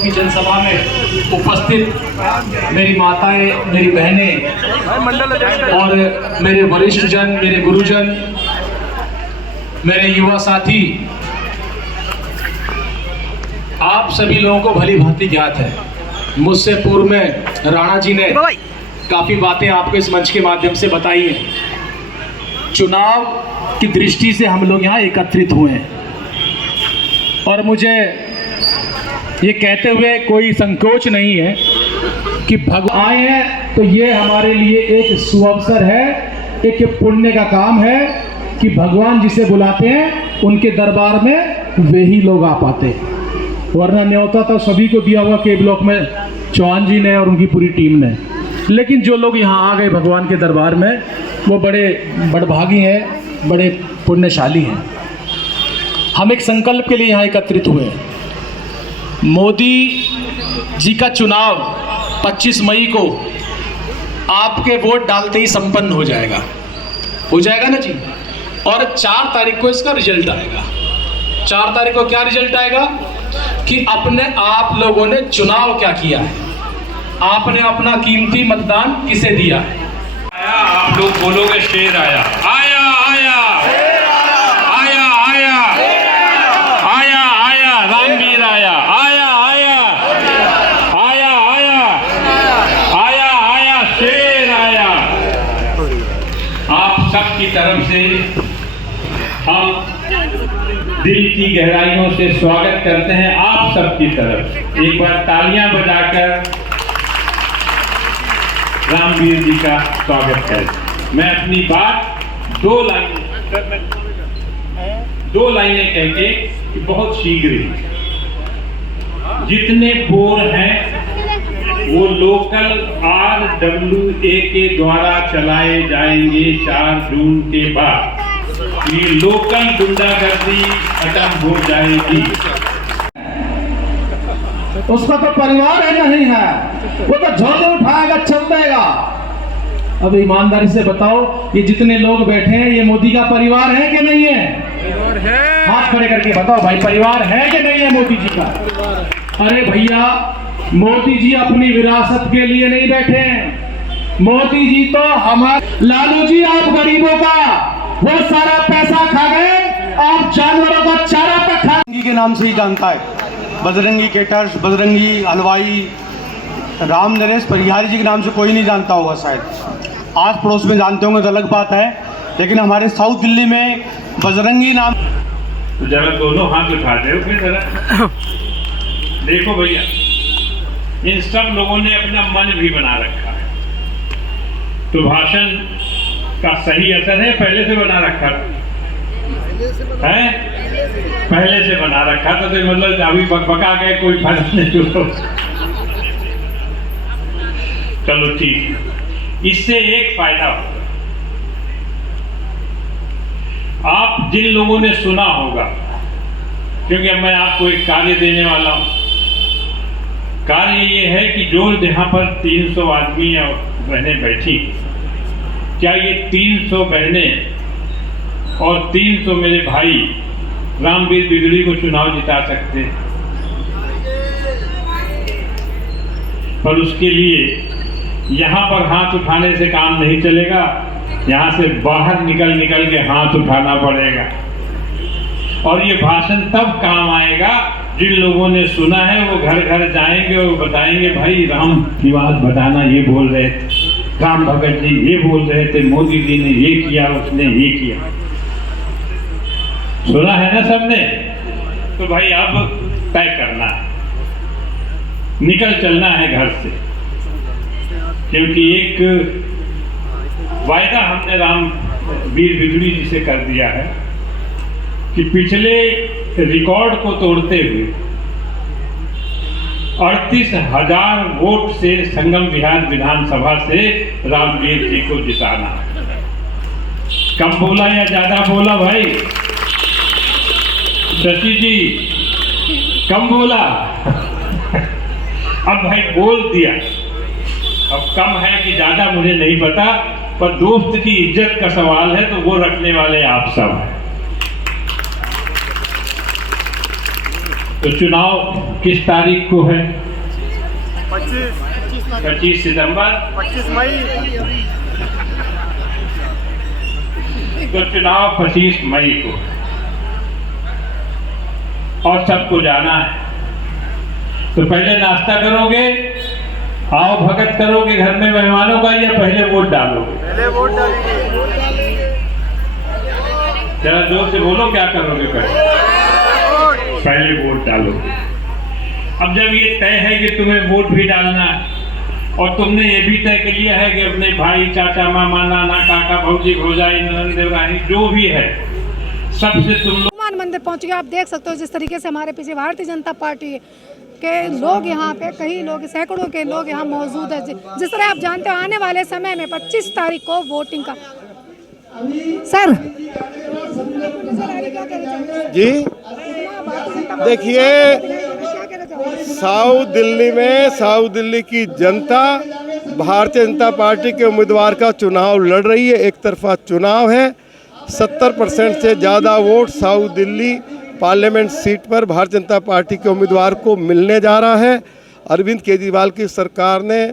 की जनसभा में उपस्थित मेरी माताएं, मेरी बहनें और मेरे वरिष्ठ जन, मेरे गुरुजन, मेरे युवा साथी, आप सभी लोगों को भली भांति ज्ञात है। मुझसे पूर्व में राणा जी ने काफ़ी बातें आपको इस मंच के माध्यम से बताई हैं। चुनाव की दृष्टि से हम लोग यहाँ एकत्रित हुए हैं और मुझे ये कहते हुए कोई संकोच नहीं है कि भगवान आए हैं तो ये हमारे लिए एक सुअवसर है, एक पुण्य का काम है कि भगवान जिसे बुलाते हैं उनके दरबार में वे ही लोग आ पाते हैं। वरना न्योता तो सभी को दिया हुआ के ब्लॉक में चौहान जी ने और उनकी पूरी टीम ने, लेकिन जो लोग यहाँ आ गए भगवान के दरबार में वो बड़े बड़भागी हैं, बड़े पुण्यशाली हैं। हम एक संकल्प के लिए यहाँ एकत्रित हुए हैं। मोदी जी का चुनाव 25 मई को आपके वोट डालते ही संपन्न हो जाएगा ना जी। और 4 तारीख को इसका रिजल्ट आएगा। 4 तारीख को क्या रिजल्ट आएगा कि अपने आप लोगों ने चुनाव क्या किया है, आपने अपना कीमती मतदान किसे दिया है। आया, आप लोग बोलोगे शेर आया, आया आया आया आया आया आया, रामवीर आया, आया आया आया आया आया आया, शेर आया। आप सबकी तरफ से हम दिल की गहराइयों से स्वागत करते हैं। आप सबकी तरफ एक बार तालियां बजाकर रामवीर जी का स्वागत करें। मैं अपनी बात 2 लाइनें कह के कि बहुत शीघ्र ही जितने बोर हैं वो लोकल RWA के द्वारा चलाए जाएंगे 4 जून के बाद। ये लोकल गुंडागर्दी खत्म हो जाएगी। उसका तो परिवार है नहीं है, वो तो झोले उठाएगा, चल देगा। अब ईमानदारी से बताओ, ये जितने लोग बैठे हैं ये मोदी का परिवार है कि नहीं है? हाथ खड़े करके बताओ भाई, परिवार है कि नहीं है मोदी जी का? अरे भैया, मोदी जी अपनी विरासत के लिए नहीं बैठे हैं। मोदी जी तो हमारे लालू जी, आप गरीबों का वो सारा पैसा खा गए, आप जानवरों का चारा तक खा के नाम से ही जानता है। बजरंगी केटर्स, बजरंगी हलवाई, राम नरेश परिहारी जी के नाम से कोई नहीं जानता होगा शायद। आस पड़ोस में जानते होंगे तो अलग बात है, लेकिन हमारे साउथ दिल्ली में बजरंगी नाम। तो जरा दोनों हाथ उठा दे फिर जरा देखो भैया, इन सब लोगों ने अपना मन भी बना रखा है। तो भाषण का सही असर है, पहले से बना रखा है, पहले से बना रखा था, तो मतलब अभी बकबका गए कोई फर्क नहीं हो। चलो ठीक, इससे एक फायदा होगा। आप जिन लोगों ने सुना होगा, क्योंकि अब मैं आपको एक कार्य देने वाला हूं। कार्य ये है कि जो यहाँ पर 300 आदमी या बहनें बैठी, क्या ये 300 बहनें और 300 मेरे भाई रामवीर बिगड़ी को चुनाव जिता सकते हैं? पर उसके लिए यहाँ पर हाथ उठाने से काम नहीं चलेगा, यहाँ से बाहर निकल के हाथ उठाना पड़ेगा। और ये भाषण तब काम आएगा जिन लोगों ने सुना है वो घर घर जाएंगे और बताएंगे, भाई राम निवास बताना ये बोल रहे थे, राम भगत जी ये बोल रहे थे, मोदी जी ने ये किया, उसने ये किया। सुना है ना सबने? तो भाई अब तय करना है, निकल चलना है घर से, क्योंकि एक वायदा हमने रामवीर बिगड़ी जी से कर दिया है कि पिछले रिकॉर्ड को तोड़ते हुए 38,000 वोट से संगम विहार विधानसभा से रामवीर जी को जिताना। कम बोला या ज्यादा बोला भाई? शशि जी कम बोला? अब भाई बोल दिया, अब कम है कि ज्यादा मुझे नहीं पता, पर दोस्त की इज्जत का सवाल है तो वो रखने वाले आप सब हैं। तो चुनाव किस तारीख को है? 25 सितंबर। 25 मई। तो चुनाव 25 मई को, और सबको जाना है। तो पहले नाश्ता करोगे, आओ भगत करोगे घर में मेहमानों का, या पहले वोट डालोगे? पहले वोट डालेंगे। जरा जोर से बोलो, क्या करोगे? पहले वोट डालोगे। अब जब ये तय है कि तुम्हें वोट भी डालना है, और तुमने ये भी तय कर लिया है कि अपने भाई, चाचा, मामा, नाना, काका, भौजी, भौजाई, ननद, देवरानी जो भी है, सबसे तुम लोग हनुमान मंदिर पहुंच गए। आप देख सकते हो जिस तरीके से हमारे पीछे भारतीय जनता पार्टी के लोग यहाँ पे, कई लोग, सैकड़ों के लोग यहाँ मौजूद है। जिस तरह आप जानते हो आने वाले समय में 25 तारीख को वोटिंग का। सर जी देखिए, साउथ दिल्ली की जनता भारतीय जनता पार्टी के उम्मीदवार का चुनाव लड़ रही है। एक तरफा चुनाव है। 70% से ज़्यादा vote south Delhi parliament seat पर भारतीय जनता पार्टी के उम्मीदवार को मिलने जा रहा है। अरविंद केजरीवाल की सरकार ने